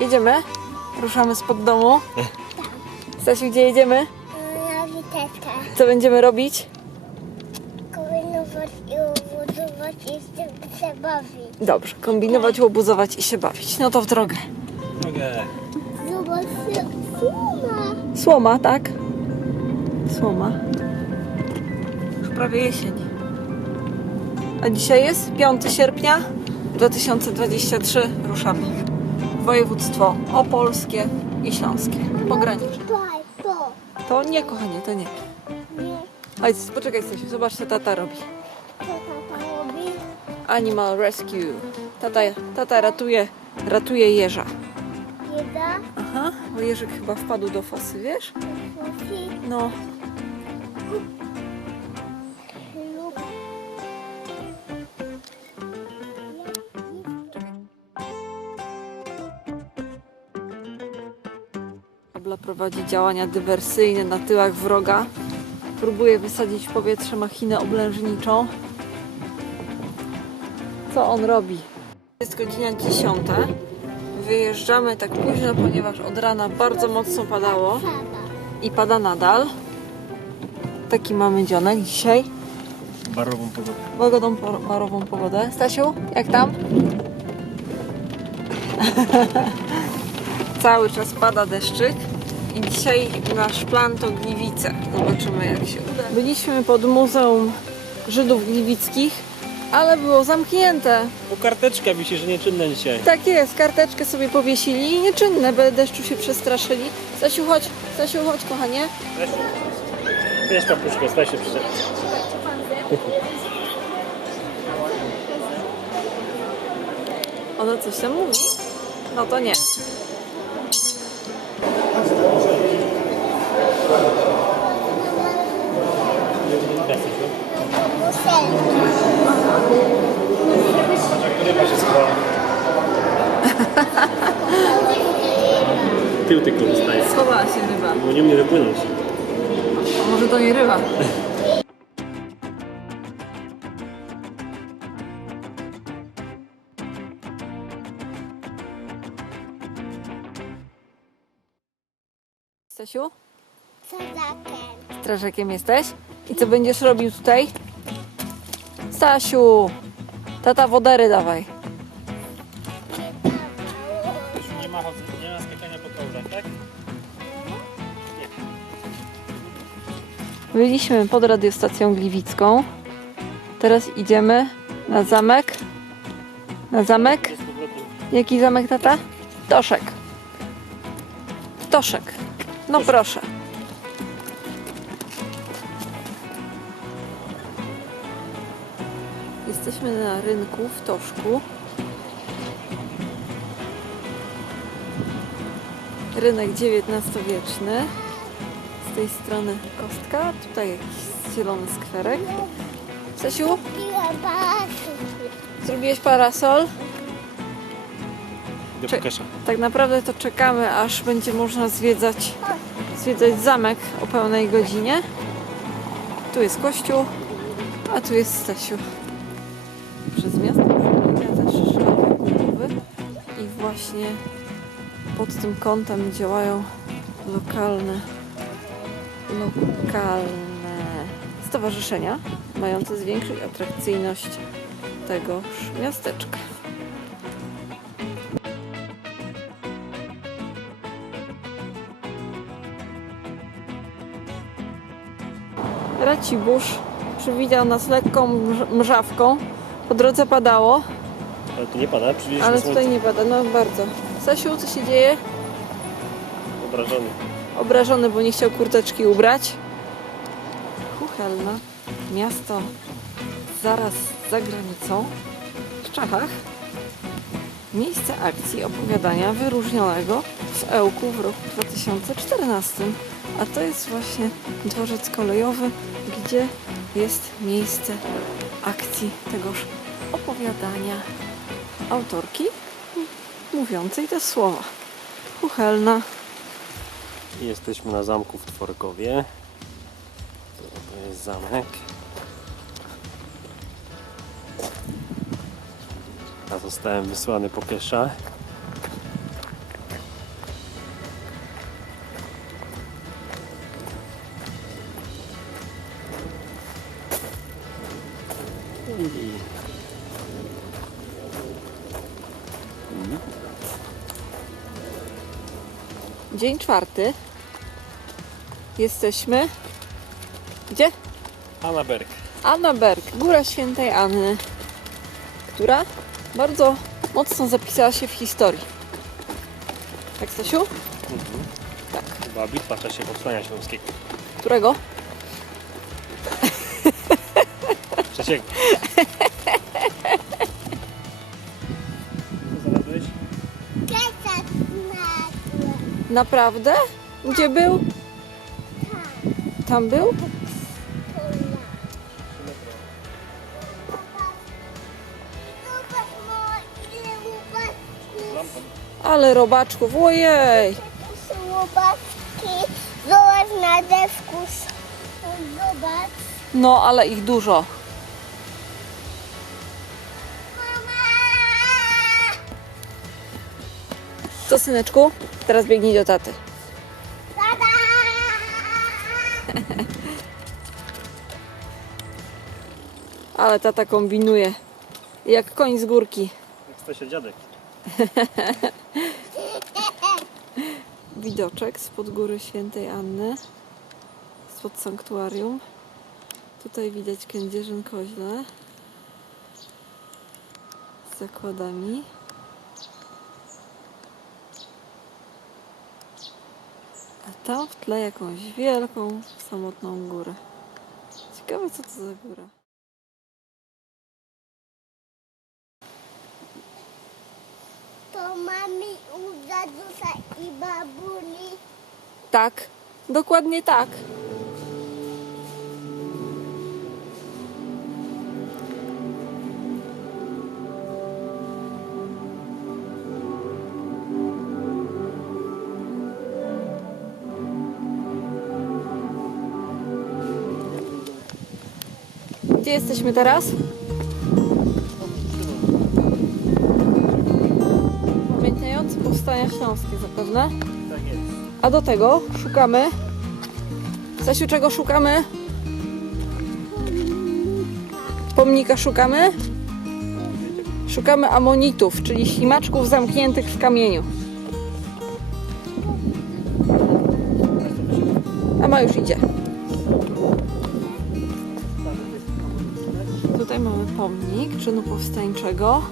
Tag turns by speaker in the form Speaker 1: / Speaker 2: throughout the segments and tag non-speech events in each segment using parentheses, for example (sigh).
Speaker 1: Jedziemy? Ruszamy spod domu. Stasiu, gdzie jedziemy?
Speaker 2: Na witeczkę.
Speaker 1: Co będziemy robić?
Speaker 2: Kombinować i ubudować i się bawić.
Speaker 1: Dobrze, kombinować, łobuzować i się bawić. No to w drogę.
Speaker 3: Drogę.
Speaker 2: Zobacz, suma.
Speaker 1: Słoma, tak? Słoma. Już prawie jesień. A dzisiaj jest 5 sierpnia 2023. Ruszamy. Województwo opolskie i śląskie. Pogranicze.
Speaker 2: To.
Speaker 1: Nie, kochanie, to nie. Chodź, poczekaj Stasiu, zobacz co tata robi. Animal Rescue. Tata, tata ratuje, ratuje jeża. Aha, bo jeżyk chyba wpadł do fosy, wiesz? No, Abla prowadzi działania dywersyjne na tyłach wroga. Próbuje wysadzić w powietrze machinę oblężniczą. Co on robi? Jest godzina 10. Wyjeżdżamy tak późno, ponieważ od rana bardzo mocno padało i pada nadal. Taki mamy dzionek dzisiaj.
Speaker 3: Barową pogodę.
Speaker 1: Łagodą po- barową pogodę. Stasiu, jak tam? (laughs) Cały czas pada deszczyk i dzisiaj nasz plan to Gliwice. Zobaczymy jak się uda. Byliśmy pod Muzeum Żydów Gliwickich, ale było zamknięte.
Speaker 3: Bo karteczka wisi, że nieczynne dzisiaj.
Speaker 1: Tak jest, karteczkę sobie powiesili i nieczynne, bo deszczu się przestraszyli. Stasiu, chodź, Stasiu, chodź kochanie.
Speaker 3: Też papuszko, staj się przyszedł.
Speaker 1: Ona coś tam mówi? No to nie.
Speaker 3: Ryba się schowała. Tył tylko zostaje.
Speaker 1: Schowała się ryba.
Speaker 3: Bo nie mnie wypłynąć.
Speaker 1: A może to nie ryba? Stasiu,
Speaker 2: Sadakiem.
Speaker 1: strażakiem jesteś? I co będziesz robił tutaj? Stasiu, tata wodery dawaj.
Speaker 3: Nie ma, chodzenia- nie ma skakania po kołdach, tak?
Speaker 1: Byliśmy pod radiostacją Gliwicką. Teraz idziemy na zamek. Na zamek?
Speaker 3: Powrotem.
Speaker 1: Jaki zamek tata? Toszek. Toszek. No proszę. Jesteśmy na rynku w Toszku. Rynek XIX-wieczny. Z tej strony kostka, tutaj jakiś zielony skwerek.
Speaker 2: Parasol.
Speaker 1: zrobiłeś parasol? Cze-. Tak naprawdę to czekamy, aż będzie można zwiedzać, zwiedzać zamek o pełnej godzinie. Tu jest kościół, a tu jest Stasiu. Przez miasto przebiega też gumowy i właśnie pod tym kątem działają lokalne, lokalne stowarzyszenia mające zwiększyć atrakcyjność tegoż miasteczka. Racibórz przywitał nas lekką mrz- mrzawką. Po drodze padało,
Speaker 3: Ale tu nie pada, przywieźliśmy
Speaker 1: ale tutaj nie pada, no bardzo. Stasiu, co się dzieje?
Speaker 3: Obrażony.
Speaker 1: Obrażony, bo nie chciał kurteczki ubrać. Kuchelna, miasto zaraz za granicą, w Czechach. Miejsce akcji opowiadania wyróżnionego w Ełku w roku 2014. A to jest właśnie dworzec kolejowy, gdzie jest miejsce akcji tegoż opowiadania autorki mówiącej te słowa. Kuchelna,
Speaker 3: Jesteśmy na zamku w Tworkowie. To, jest zamek. A zostałem wysłany po Kesza.
Speaker 1: Dzień czwarty. Jesteśmy. Gdzie?
Speaker 3: Anaberg.
Speaker 1: Annaberg, Góra Świętej Anny, która bardzo mocno zapisała się w historii. Tak, Stasiu? Tak.
Speaker 3: Była bitwa w czasie powstania śląskiego.
Speaker 1: Którego?
Speaker 3: Trzeciego. (laughs)
Speaker 1: Naprawdę? Gdzie był? Tam był? Ale robaczków, ojej!
Speaker 2: Zobacz na desku. Zobacz.
Speaker 1: No, ale ich dużo. Co, syneczku? Teraz biegnij do taty. (laughs) Ale tata kombinuje. Jak koń z górki.
Speaker 3: Jak Stasia dziadek. (laughs)
Speaker 1: Widoczek spod góry świętej Anny. Spod sanktuarium. Tutaj widać kędzierzyn koźle. Z zakładami. A tam w tle jakąś wielką, samotną górę. Ciekawe co to za góra.
Speaker 2: To mami u dziadusia i babuni.
Speaker 1: Tak, dokładnie tak. Gdzie jesteśmy teraz? Pamiętający powstania śląskie zapewne.
Speaker 3: Tak jest.
Speaker 1: A do tego szukamy. Stasiu, czego szukamy? Pomnika szukamy? Szukamy amonitów, czyli ślimaczków zamkniętych w kamieniu. Ama już idzie. Tutaj mamy pomnik czynu powstańczego,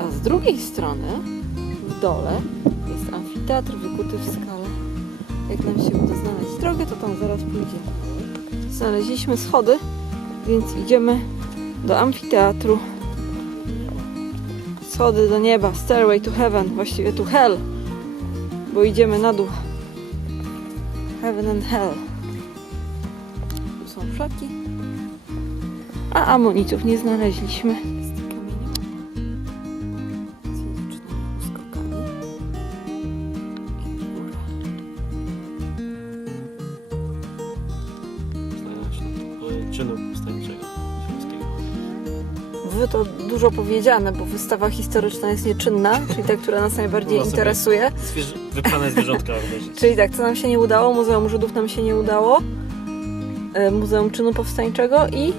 Speaker 1: a z drugiej strony, w dole, jest amfiteatr wykuty w skale. Jak nam się uda znaleźć drogę, to tam zaraz pójdziemy. Znaleźliśmy schody, więc idziemy do amfiteatru. Schody do nieba, stairway to heaven, właściwie to hell, bo idziemy na dół. Heaven and hell. Tu są szaki. A amonitów nie znaleźliśmy.
Speaker 3: Czynu powstańczego śląskiego.
Speaker 1: Wy to dużo powiedziane, bo wystawa historyczna jest nieczynna, czyli ta, która nas najbardziej
Speaker 3: Można
Speaker 1: interesuje.
Speaker 3: Wypchane zwierzątka (laughs) obejrzeć.
Speaker 1: Czyli tak, co nam się nie udało? Muzeum Żydów nam się nie udało. e, Muzeum Czynu Powstańczego i.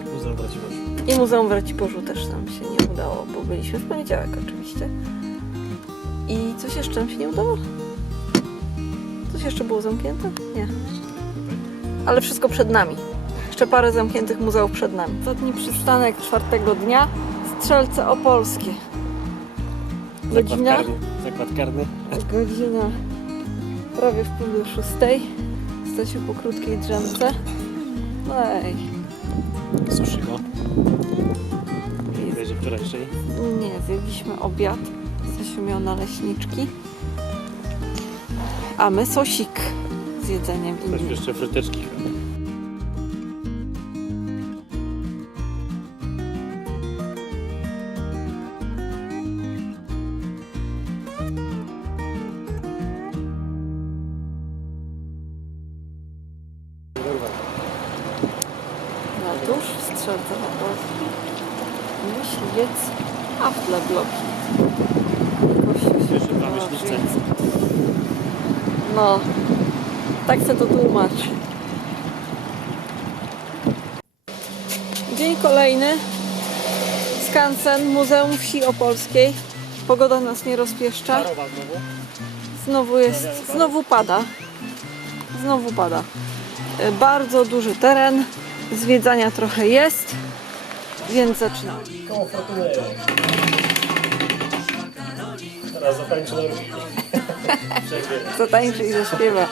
Speaker 1: i Muzeum w Raciborzu też nam się nie udało, bo byliśmy w poniedziałek oczywiście. I coś jeszcze nam się nie udało? Coś jeszcze było zamknięte? Nie. Ale wszystko przed nami. Jeszcze parę zamkniętych muzeów przed nami. Ostatni przystanek czwartego dnia. Strzelce Opolskie.
Speaker 3: Zakład
Speaker 1: Godzina?
Speaker 3: karny. Zakład karny.
Speaker 1: Godzina prawie w pół do szóstej. Stasiu po krótkiej drzemce. No ej,
Speaker 3: Suszy go. Wejdzie wczorajszej.
Speaker 1: nie, zjedliśmy obiad. Stasiu miał naleśniczki. A my sosik z jedzeniem
Speaker 3: Ktoś
Speaker 1: innym.
Speaker 3: jeszcze fryteczki.
Speaker 1: Ratusz w strzelce Opolskiej. Myśliwiec, bloki. Kościół
Speaker 3: Jeszcze dwa
Speaker 1: Świętego
Speaker 3: myśliwce.
Speaker 1: Wawrzyńca. No, tak se to tłumacz. Dzień kolejny. Skansen, Muzeum Wsi Opolskiej. Pogoda nas nie rozpieszcza.
Speaker 3: Znowu.
Speaker 1: Jest, znowu pada. Znowu pada. Bardzo duży teren, zwiedzania trochę jest, więc zaczynamy.
Speaker 3: Koło fortuny. Teraz zatańczy na. (laughs) Przegry.
Speaker 1: Zatańczy i zaśpiewa. (laughs)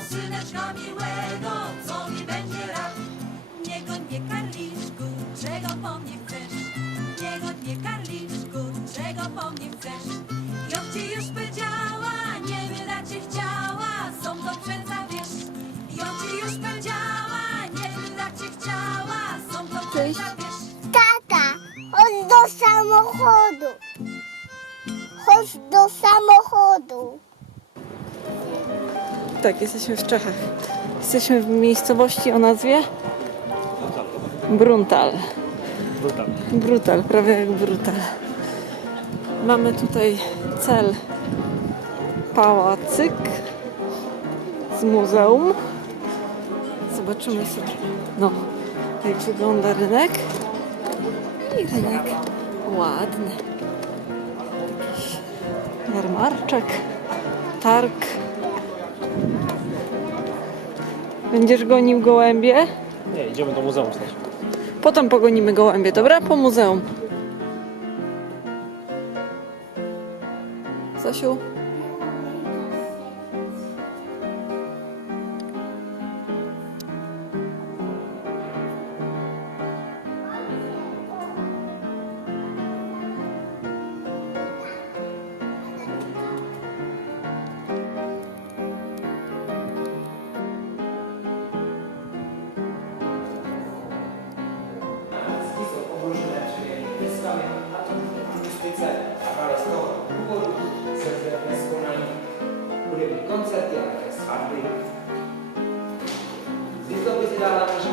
Speaker 4: syneczka miłego, co mi będzie rad. Nie goń mnie karliczku, czego po mnie
Speaker 1: Tak, jesteśmy w Czechach. Jesteśmy w miejscowości o nazwie Bruntal.
Speaker 3: Brutal.
Speaker 1: Prawie jak brutal. Mamy tutaj cel pałacyk z muzeum. Zobaczymy sobie, no, jak wygląda rynek. I rynek ładny. Jakiś jarmarczek, targ. Będziesz gonił gołębie?
Speaker 3: Nie, idziemy do muzeum stać.
Speaker 1: Potem pogonimy gołębie, dobra? Po muzeum. Zasiu?
Speaker 5: tirar lá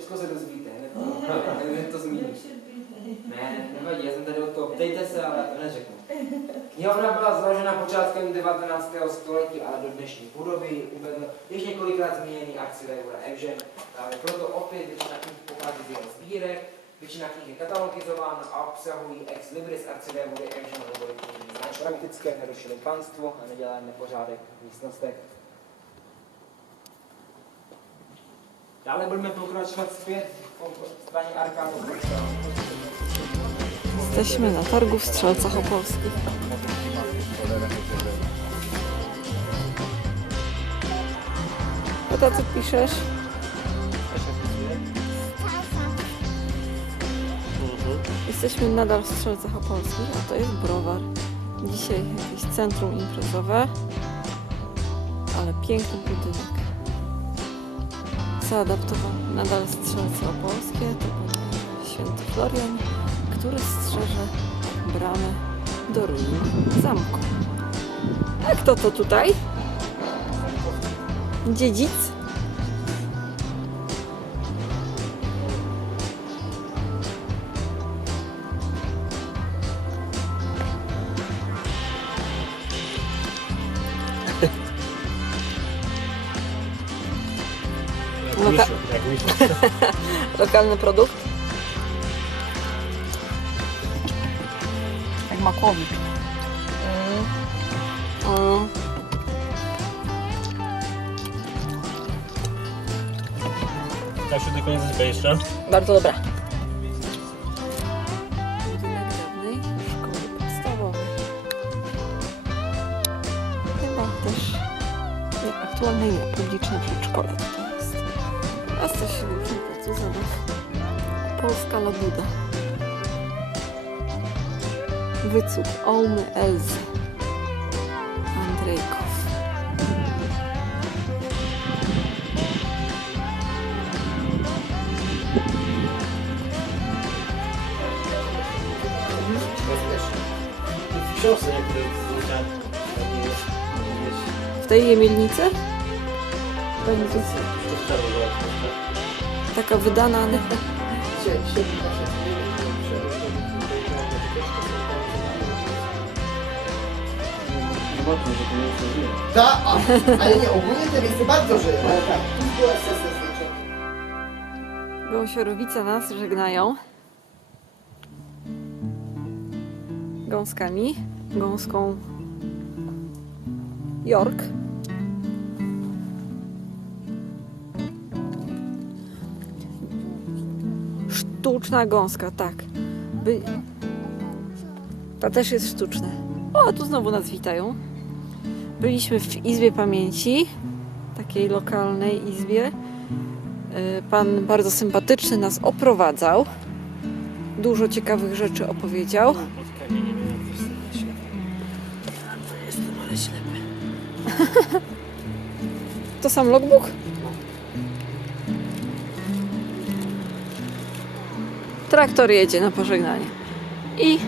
Speaker 5: Všecko se dozvíte, hned, (laughs) hned to zmíním. Ne, nevadí, já jsem tady o to. Ptejte se, ale to neřeknu. Knihovna byla založena počátkem 19. století, ale do dnešní podoby uvedl již několikrát zmíněný arcivévůra Evžen. Právě proto opět většina knih pochází z jeho sbírek, většina knih je katalogizována a obsahují ex libris arcivévůry Evžena nebo značku. Praktické nerušili panstvo a nedělali nepořádek v místnostech. Dále budeme pokračovat zpět po straně.
Speaker 1: Jesteśmy na targu w Strzelcach Opolskich. Tata, co piszesz? Jesteśmy nadal w Strzelcach Opolskich, a to jest browar. Dzisiaj jakieś centrum imprezowe, ale piękny budynek. Zaadaptowany nadal Strzelce Opolskie, to święty Florian, który strzeże bramy do ruin zamku. A kto to tutaj? Dziedzic? lokalny
Speaker 3: produkt. Jak
Speaker 1: makłowik. Mm. Mm.
Speaker 3: Ja się tylko nie zjedzę jeszcze.
Speaker 1: Bardzo dobra. aktualnej publicznej przedszkole. A coś Polska Labuda. Wycud Ołmy Elzy. Andrejkow.
Speaker 3: W książce niektóre zdjęcia.
Speaker 1: W tej jemielnicy? Będzie taka wydana,
Speaker 3: Zobaczmy, że to nie jest możliwe.
Speaker 6: Tak, a, ale nie, ogólnie te miejsce bardzo żyje, ale tak, tu była sesja zdjęcia.
Speaker 1: Gąsiorowice nas żegnają. Gąskami. Gąską York. Sztuczna gąska, tak. By... Ta też jest sztuczna. O, tu znowu nas witają. Byliśmy w Izbie Pamięci, takiej lokalnej izbie. Y, Pan bardzo sympatyczny nas oprowadzał. Dużo ciekawych rzeczy opowiedział.
Speaker 3: Ślepy. (laughs) To
Speaker 1: sam logbook? Traktor jedzie na pożegnanie. I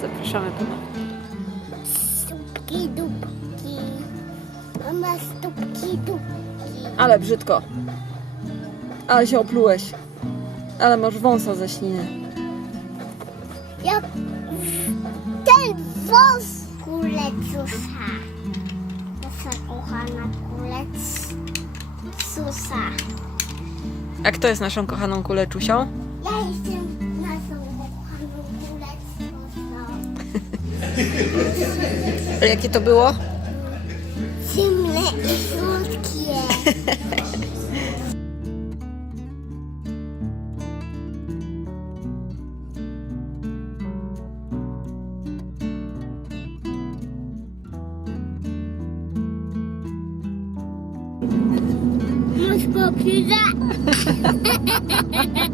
Speaker 1: zapraszamy pana.
Speaker 2: Stópki, dupki. Mama, stópki, dupki.
Speaker 1: Ale brzydko. Ale się oplułeś. Ale masz wąsa ze śliny.
Speaker 2: Jak ten wąs kulecusa. Nasza kochana kulec. Susa.
Speaker 1: A kto jest naszą kochaną kuleczusią?
Speaker 2: Ja jestem naszą kochaną kulecusą.
Speaker 1: A (laughs) jakie to było?
Speaker 2: Zimne i słodkie. Masz poprzedza? ha ha ha ha